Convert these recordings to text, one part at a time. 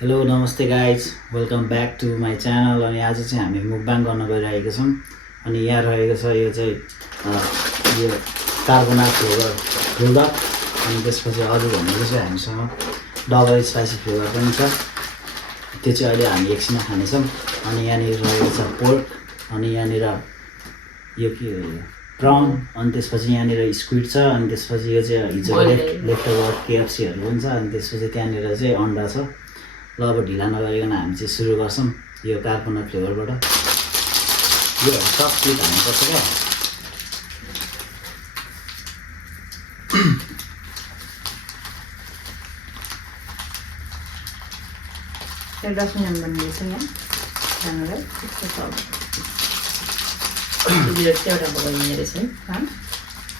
Hello नमस्ते guys welcome back to my channel. अनि आज चाहिँ हामी मुकबाङ गर्न गइरहेका छौँ। अनि यहाँ रहेको छ यो चाहिँ यो कार्बोनाट फ्लेभर फुलडक। अनि त्यसपछि अरू भनेको चाहिँ हामीसँग डबल स्पाइसी फ्लेभर पनि छ, त्यो चाहिँ अहिले हामी एकछिनमा खानेछौँ। अनि यहाँनिर रहेको छ पोर्क, अनि यहाँनिर यो के हो यो प्राउन, अनि त्यसपछि यहाँनिर स्क्विड छ, अनि त्यसपछि यो चाहिँ हिजो लेफ्ट ओभर केएफसीहरू पनि छ, अनि त्यसपछि त्यहाँनिर चाहिँ अन्डा छ। ल अब ढिला नगरिकन हामी चाहिँ सुरु गर्छौँ यो कार्बोनाट फ्लेभरबाट। यो सब स्लिप हाल्नुपर्छ क्या। डस्टबिन बनिरहेछ यहाँ खानालाई प्लेट चाहिँ एउटा बगाइने रहेछ है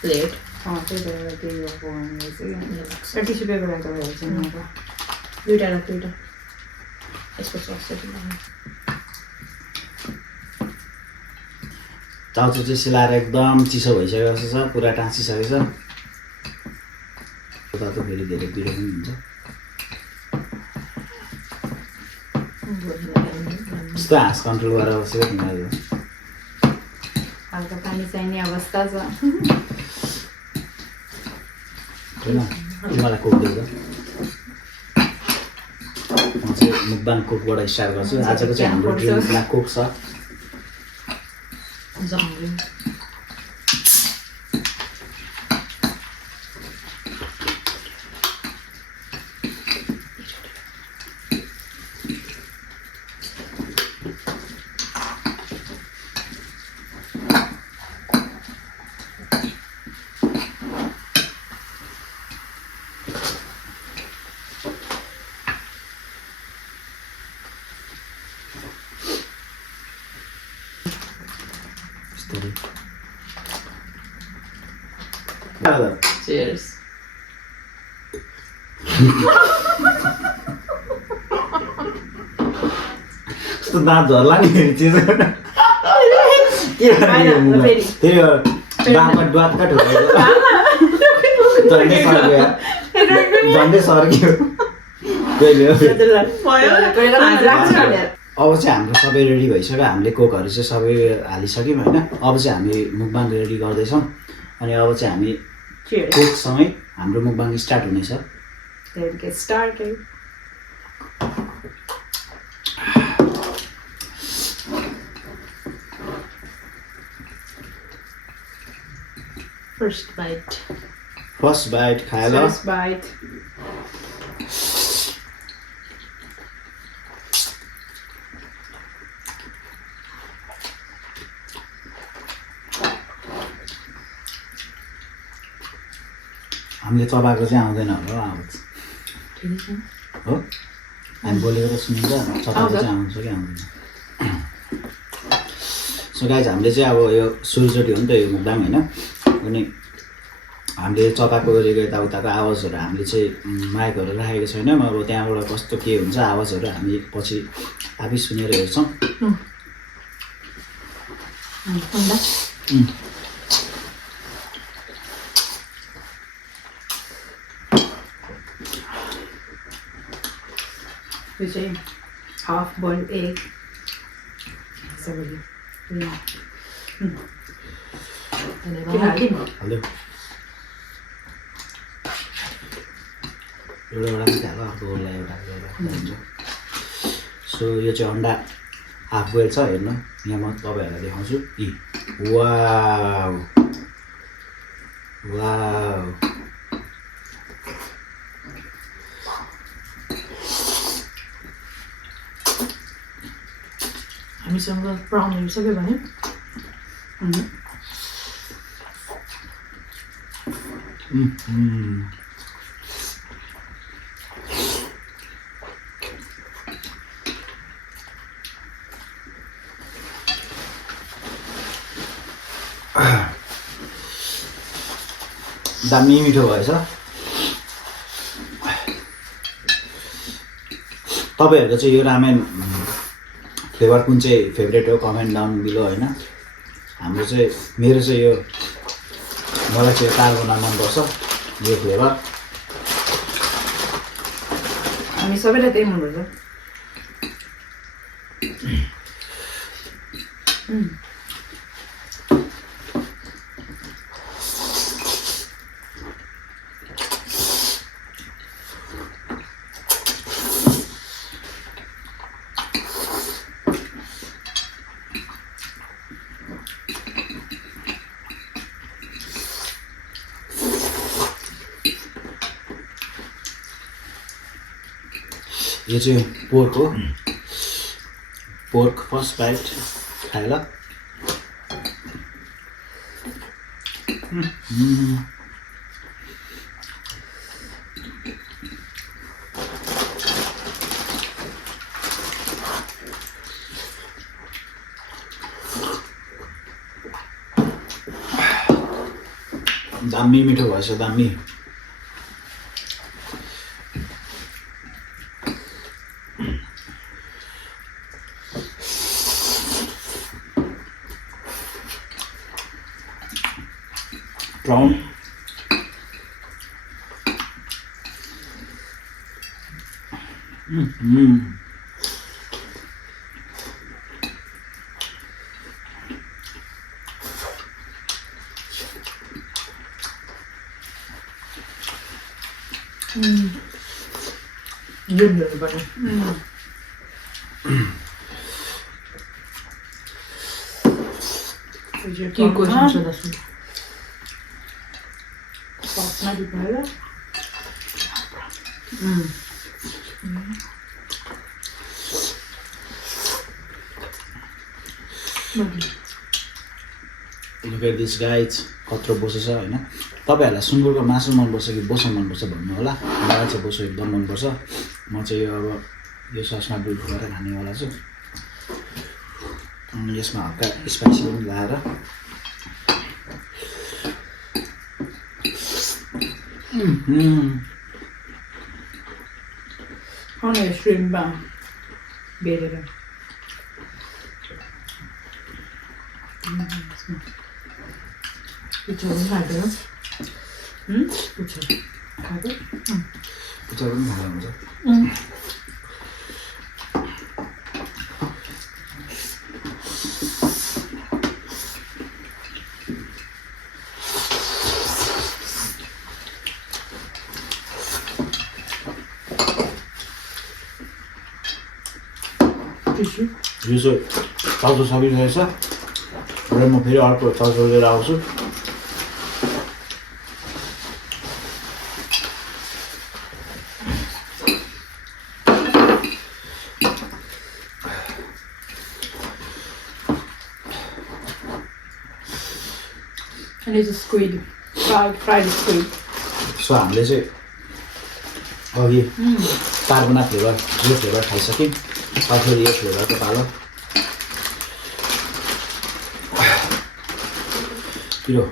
प्लेट त्यही भएर त्यही बगाइने टिस्यु पेपर राखेर भइहाल्छ दुइटा र दुइटा यसको सस चाउचाउ चाहिँ सिलाएर एकदम चिसो भइसकेको छ, पुरा टाँसिसकेको छ। उता त फेरि धेरै पिरो पनि हुन्छ। यस्तो हाँस कन्ट्रोल गरेर बसेको तिमीहरू हल्का पानी चाहिने अवस्था छ होइन। तिमीलाई कोक दिएको म चाहिँ मुकबाङ कोकबाट स्टार्ट गर्छु। आजको चाहिँ हाम्रो ड्रिङ्कमा कोक छ। Cheers. यस्तो दाँत झर्ला नि फेरि चिज के त्यही हो दाँतमा डुवाक्का ढुकाएको झन्डै सर्क्यो अब चाहिँ हाम्रो सबै रेडी भइसक्यो। हामीले कोकहरू चाहिँ सबै हालिसक्यौँ होइन। अब चाहिँ हामी मुकबाङ रेडी गर्दैछौँ। अनि अब चाहिँ हामी कोकसँगै हाम्रो मुकबाङ स्टार्ट हुनेछ। First bite. फर्स्ट बाइट खाएर First bite. हामीले चबाएको चाहिँ आउँदैन होला आउँछ हो। हामी बोलेको त सुनिन्छ, चबाएको चाहिँ आउँछ कि आउँदैन। सो गाइज हामीले चाहिँ अब यो सुरुचोटि हो नि त यो मुकबाङ होइन। अनि हामीले चपाएको गरेको यताउताको आवाजहरू हामीले चाहिँ माइकहरू राखेको छैनौँ। अब त्यहाँबाट कस्तो के हुन्छ आवाजहरू हामी पछि आफै सुनेर हेर्छौँ। यो चाहिँ हाफ बोइल्ड एग हाल्यो एउटा मात्रै हाल्यो, अर्कोलाई एउटा हुन्छ। सो यो चाहिँ अन्डा हाफ बोइल छ। हेर्नु यहाँ म तपाईँहरूलाई देखाउँछु। वाउ वाउ हामीसँग प्राउनहरू सबै भन्यो। दामी मिठो भएछ। तपाईँहरूको चाहिँ यो रामेन फ्लेभर कुन चाहिँ फेभरेट हो कमेन्ट डाउन बिलो होइन। हाम्रो चाहिँ मेरो चाहिँ यो मलाई चाहिँ कार्बोनाट मनपर्छ यो फ्लेभर। हामी सबैलाई त्यही मनपर्छ। यो चाहिँ पोर्क हो पोर्क फर्स्ट बाइट खाएर दामी मिठो भएछ दामी prawn जुनहरू पनि के क्वेसन छ दसौँ ससमा दिएर Look at this guys कत्रो बोसो छ हैन तपाईहरुलाई सुँगुरको मासु मन पर्छ कि बोसो मन पर्छ भन्नु होला मलाई चाहिँ बोसो एकदम मन पर्छ म चाहिँ यो अब यो ससमा डुब गरेर खाने वाला छु अनि यसमा हल्का स्पाइसी पनि लाएर खाने श्रिम्पमा बेरेर पुच्छर पनि खाँदैन पुच्छर खाँदै पुच्छर पनि खाँदा हुन्छ यो चाहिँ चाउचो सकिरहेछ र म फेरि अर्को चाउचो लिएर आउँछु And it's a squid, fried squid. So हामीले चाहिँ अघि कार्बोना फ्लेभर यो फ्लेभर खाइसक्यौँ अब फेरि यो फ्लेभरको पालो पिरो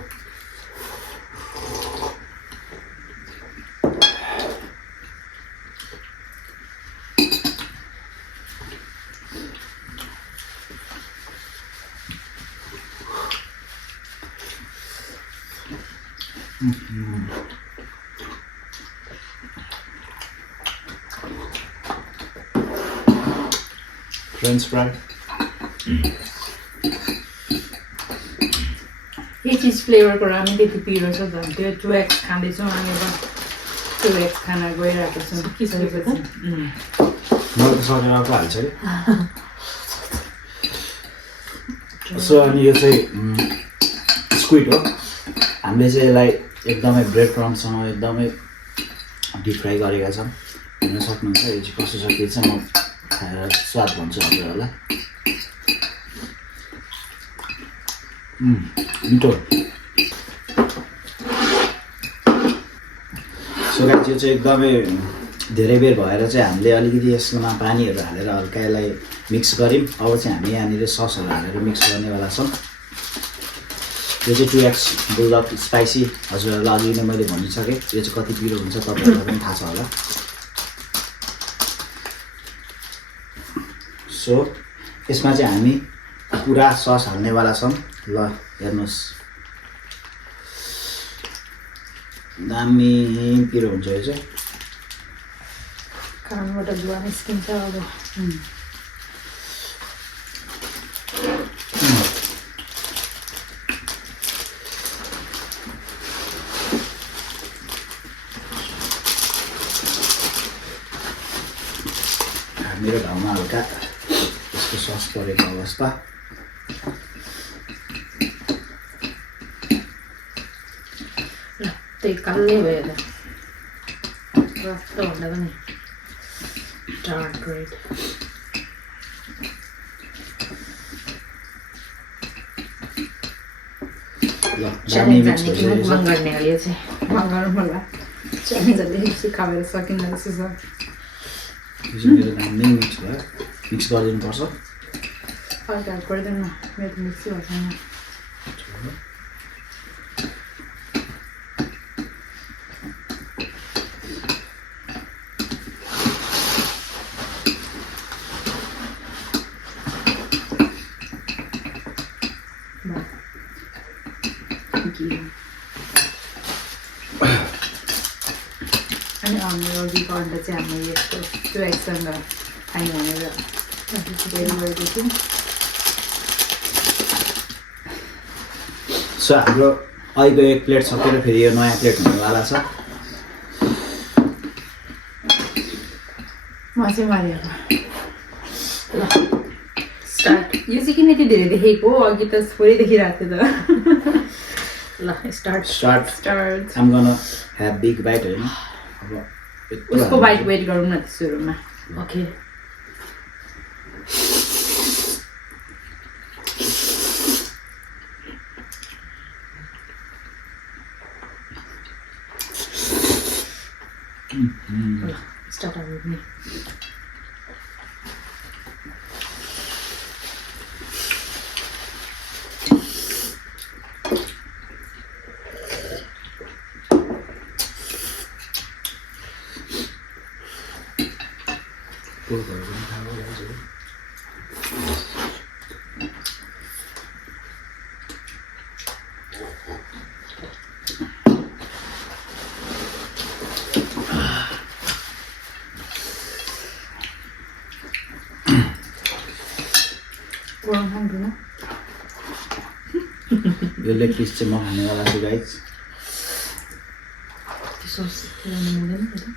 French fry. यो चिज फ्लेभरको राम्रै त्यति पिरो छ झन् त्यो 2x खाँदैछौँ हामी अब 2x खाना गइरहेको छौँ सकेपछि मलाई त सकेर अर्को हाल्छ कि सो अनि यो चाहिँ स्क्विड हो हामीले चाहिँ यसलाई एकदमै ब्रेड क्रम्पसँग एकदमै डिप फ्राई गरेका छौँ हेर्न सक्नुहुन्छ यो चाहिँ कसो छ त्यो चाहिँ म खाएर स्वाद भन्छु हजुरहरूलाई मिठो सो गाइस यो चाहिँ एकदमै धेरै बेर भएर चाहिँ हामीले अलिकति यसमा पानीहरू हालेर हल्का यसलाई मिक्स गऱ्यौँ अब चाहिँ हामी यहाँनिर ससहरू हालेर मिक्स गर्नेवाला छौँ यो चाहिँ 2x बुलडग स्पाइसी हजुरहरूलाई अघि नै मैले भनिसकेँ यो चाहिँ कति पिरो हुन्छ तपाईँहरूलाई पनि थाहा छ होला सो यसमा चाहिँ हामी पुरा सस हाल्नेवाला छौँ ल हेर्नुहोस् दामी पिरो हुन्छ यो चाहिँ कानबाट धुवा निस्किन्छ अब मेरो घाउमा हल्का यसको सस परेको अवस्था। त्यही कालै भयो त रक्त भन्दा पनि डार्क रेड। ल च्यालेन्ज मिक्स हान्ने कि भइसकेको छ। मुखमा गर्ने हो यो चाहिँ। मगाउनु पर्ला च्यालेन्जहरूले सिकाएर सकिँदो रहेछ सर। यो चाहिँ मेरो दामी मिक्स भयो। मिक्स गरिदिनुपर्छ। हल्का गरिदिनु न, मेरो त मिक्सै भएको छैन। अनि हाम्रो अघिको अन्डा चाहिँ हामीले यस्तो 2x खाने भनेर रेडी गरेको थियौँ। सो हाम्रो अहिलेको एक प्लेट सकेर फेरि यो नयाँ प्लेट हुनेवाला छ। म चाहिँ मारिएको स्टार्ट। यो चाहिँ किन यति धेरै देखेको हो, अघि त थोरै देखिरहेको थियो त। ल start. Start. Start. I'm gonna have big bite होइन। अब यत्रो उसको बाइट वेट गरौँ न त सुरुमा। ओके। स्टार्ट हाल्नु। पोकहरू पनि खानु लाग्छ। गरौँ खानु यो लेग पिस चाहिँ म खानेवाला छु गाइज। त्यो सस ल्याउनु मिल्दैन फेरि।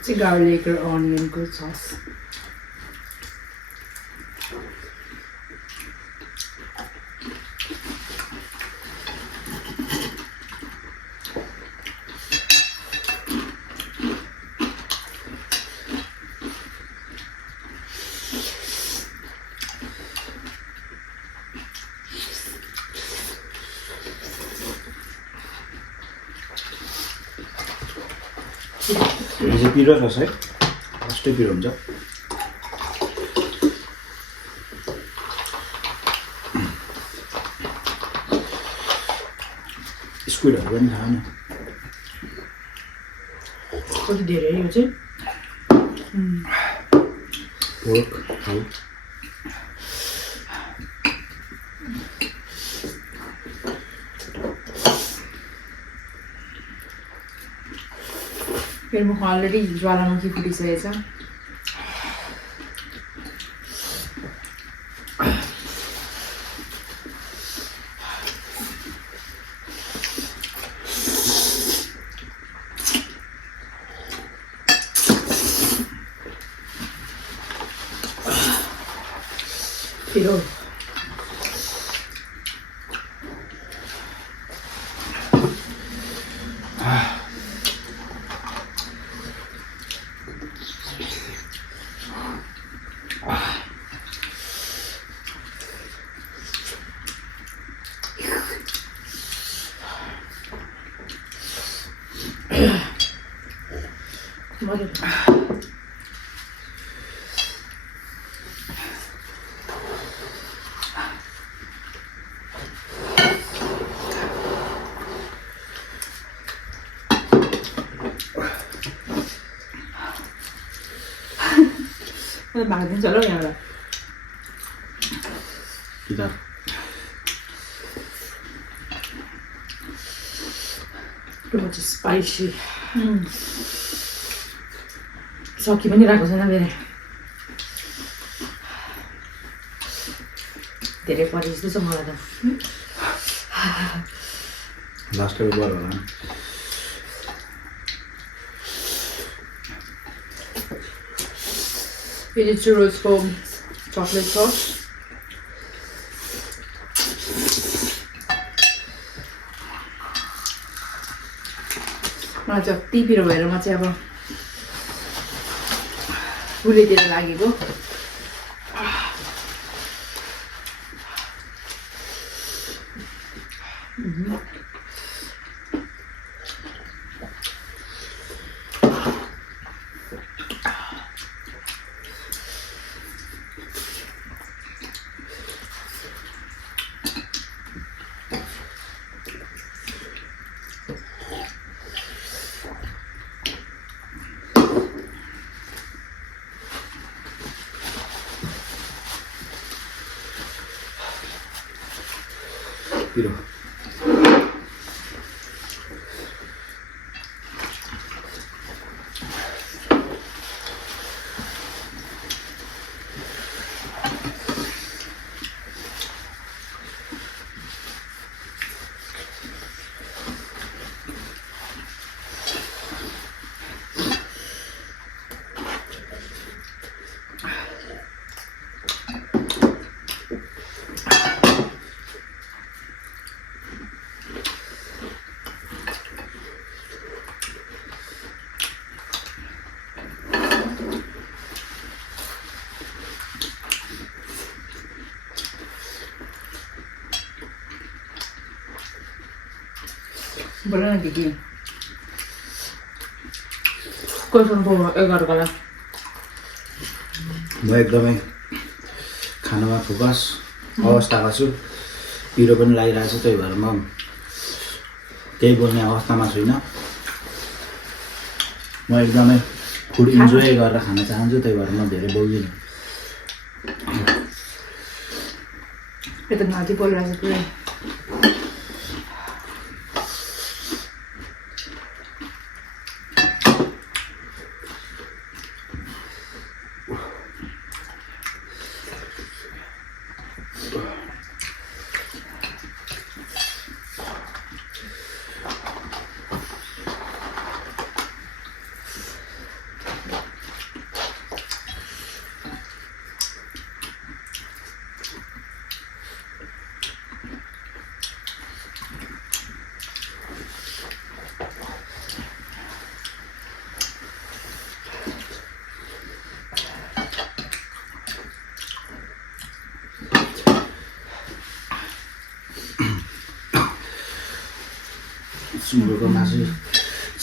चाहिँ गार्लिक र अनियनको सस। यो चाहिँ पिरो छ है, फर्स्टै पिरो हुन्छ। स्क्विडहरू पनि खायो नि। कति धेरै यो चाहिँ। पोर्क खाऊ। मेरो मुख अलरेडी ज्वालामुखी फुटिसकेछ। पिरो। भागिदिन्छ होला हौ यहाँबाट। इधर टु मच स्पाइसी सकि पनि रहेको छैन मेरो धेरै परे जस्तो छ मलाई त लास्टको बर होला यो चाहिँ चुरोसको चक्लेट सस मलाई चाहिँ अति पिरो भएर म चाहिँ अब फुलेतिर लागेको पिरो बोल न दिदी कसम पो एघारकोलाई म एकदमै खानामा फोकस अवस्थामा छु पिरो पनि लागिरहेको छ त्यही भएर म केही बोल्ने अवस्थामा छुइनँ म एकदमै फुड इन्जोय गरेर खान चाहन्छु त्यही भएर म धेरै बोल्दिनँ यो त नाति बोलिरहेको छ पुरै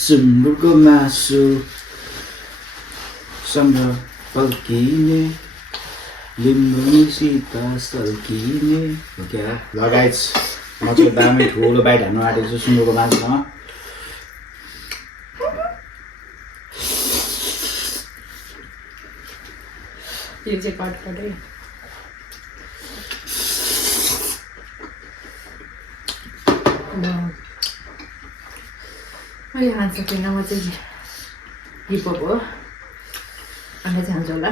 सुँगुरको मासु सँग पल्किने लिम्बुसित सल्किने हो क्या लगायत म चाहिँ दामी ठुलो बाइट हान्नु आँटेको छु सुँगुरको मासुसँग यो चाहिँ काट है अहिले खान सकिनँ म चाहिँ हिपहप हो अन्त चाहिँ खान्छु होला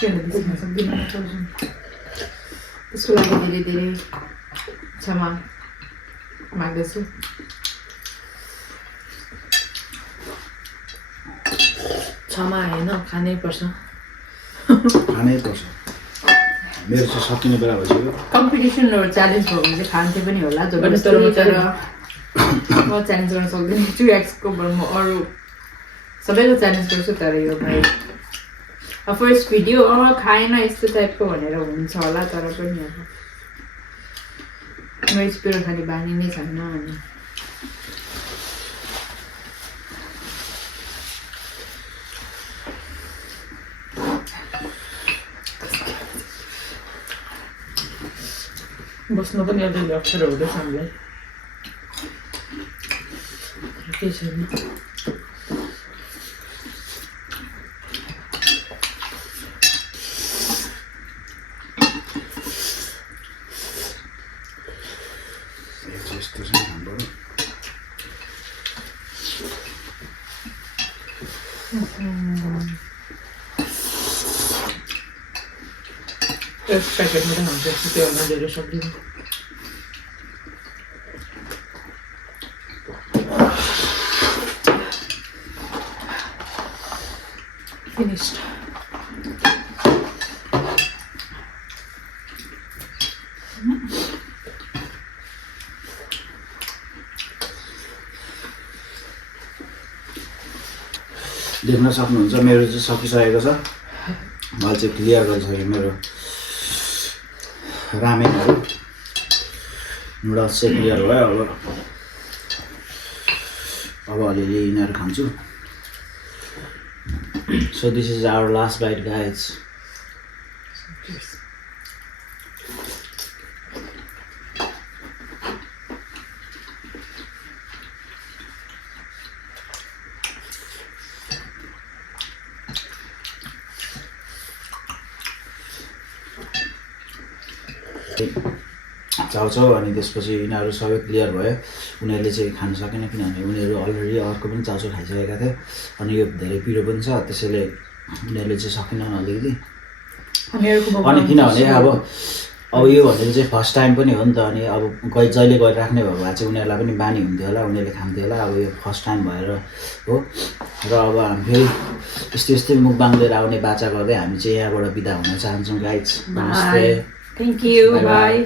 खान सक्दिनँ त्यसको लागि धेरै धेरै क्षमा माग्दछु क्षमा होइन खानै पर्छ मेरो चाहिँ सकिने बेला भइसक्यो कम्पिटिसन र च्यालेन्ज भयो भने चाहिँ खान्थेँ पनि होला जबरजस्ती तर म च्यालेन्ज गर्न सक्दिनँ 2x को म अरू सबैको च्यालेन्ज गर्छु तर यो भाइ फर्स्ट भिडियो खाएन यस्तो टाइपको भनेर हुन्छ होला तर पनि अब मेरो पिरो खाने बानी नै छैन अनि बस्नु पनि अलिअलि अप्ठ्यारो हुँदैछ हामीलाई केही छैन एक प्याकेट मात्रै खान्छ त्यो धेरै सक्दिनँ finished देख्न सक्नुहुन्छ मेरो चाहिँ सकिसकेको छ मैले चाहिँ क्लियर गरिसकेँ मेरो रामेनहरू नुडल्स चाहिँ क्लियर भयो अब अलिअलि यिनीहरू खान्छु So this is our last bite, guys. Chow chow अनि त्यसपछि यिनीहरू सबै क्लियर भयो उनीहरूले चाहिँ खान सकेन किनभने उनीहरू अलरेडी अर्को पनि चाउचाउ खाइसकेका थिए अनि यो धेरै पिरो पनि छ त्यसैले उनीहरूले चाहिँ सकेनन् अलिकति अनि किनभने अब यो भनेको चाहिँ फर्स्ट टाइम पनि हो नि त अनि अब जहिले गरिराख्ने भएको भए चाहिँ उनीहरूलाई पनि बानी हुन्थ्यो होला उनीहरूले खान्थ्यो होला अब यो फर्स्ट टाइम भएर हो र अब हामी फेरि यस्तै मुखबाङ लिएर आउने बाचा गर्दै हामी चाहिँ यहाँबाट बिदा हुन चाहन्छौँ गाइज नमस्ते थ्याङ्क यू बाई